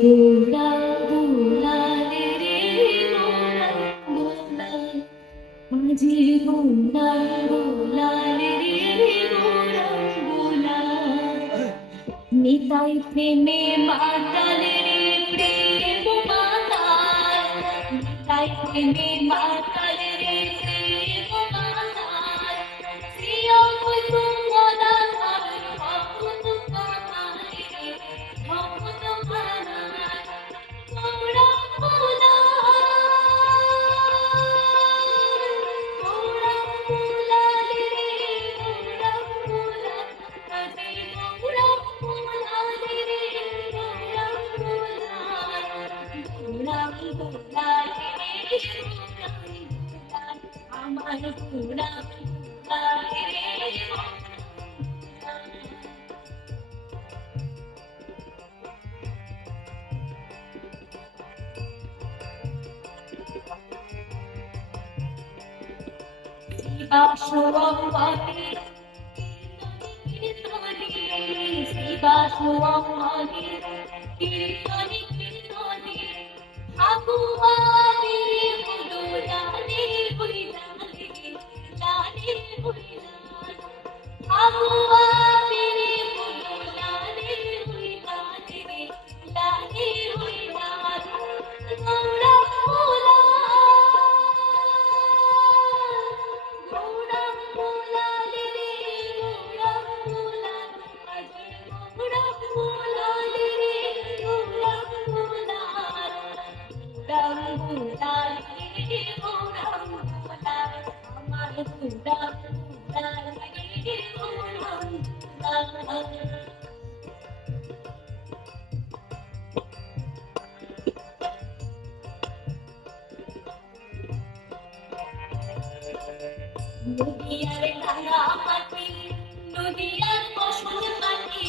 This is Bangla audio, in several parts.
গোলা গোলালে রে গোলা গোলাল মাঝি গোলা গোলালে রে গোলা গোলাল নিতাই প্রেমে মাতালে রে প্রেম মাতাল নিতাই প্রেমে মাতালে রে প্রেম মাতাল শ্রিয়া কইতো মনা ভাবে ভক্ত কামাই রে ভক্ত কামাই গোলা গোলা গোলা গোলালে রে গোলা গোলা কাজে গোলা গোলালে রে গোলা গোলা গোলা গোলালে রে গোলা গোলা আমার গোলা গোলালে রে শিবাশোয়ামে কীর্তনে শিবাশোয়ামে কীর্তনে কীর্তনে হাগুয়ারে মুদুলালে বুইলালে লালে বুইলালে হাগুয়ারে মুদুলালে বুইলালে লালে বুইলালে গৌরা গোলা গৌরা গোলালে রে গৌরা গোলাল আজে গৌরা গোলালে রে গৌরা গোলাল গৌরা গোলালে রে গৌরা গোলাল আমার গৌরা গোলালে রে গৌরা গোলাল নদিয়ার রাঙা মাটি নদিয়ার বসন্ত মাটি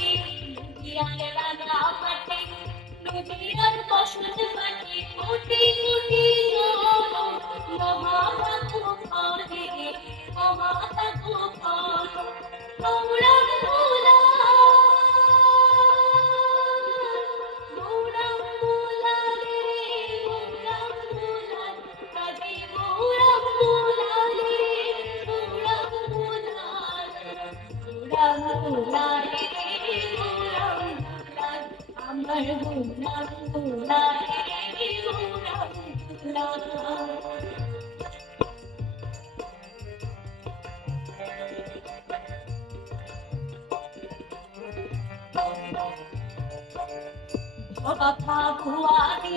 নদিয়ার রাঙা মাটি নদিয়ার বসন্ত মাটি কোটি কোটি মহাপ্রভু ঘরে মহাপ্রভু ঘর গৌরা গোলা গৌরা গোলালে রে গৌরা গোলাল কাজে গৌরা গোলালে গৌরা গোলাল গৌরা গোলালে রে গৌরা গোলাল আমার গৌরা গোলালে রে গৌরা গোলাল ভবা ফাগুয়ারে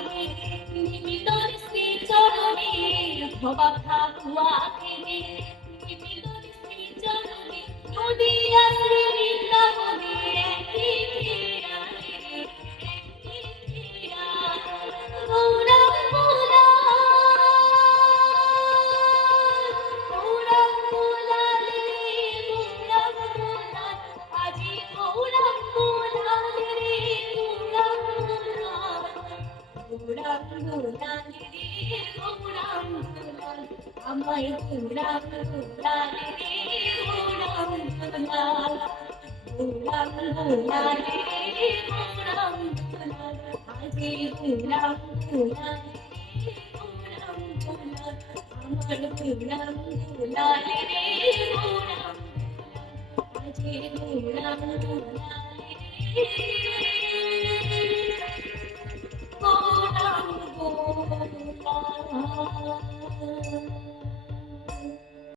নিমিলন শ্রী চরণে ভবা ফাগুয়ারে নিমিলন শ্রী চরণে নদিয়া শ্রী বৃন্দাবনে একই ফিরালে রে একই ফিরালে গৌরা গোলা গৌরা গোলালে রে গৌরা গোলাল আজি গৌরা গোলালে রে গৌরা গোলাল গৌরা গোলালে রে গৌরা গোলাল আমার গৌরা গোলালে রে গৌরা গোলাল গৌরা গোলালে রে গৌরা গোলাল আজি গৌরা গোলালে রে গৌরা গোলাল আমার গৌরা গোলালে রে গৌরা গোলাল আজি গৌরা গোলালে রে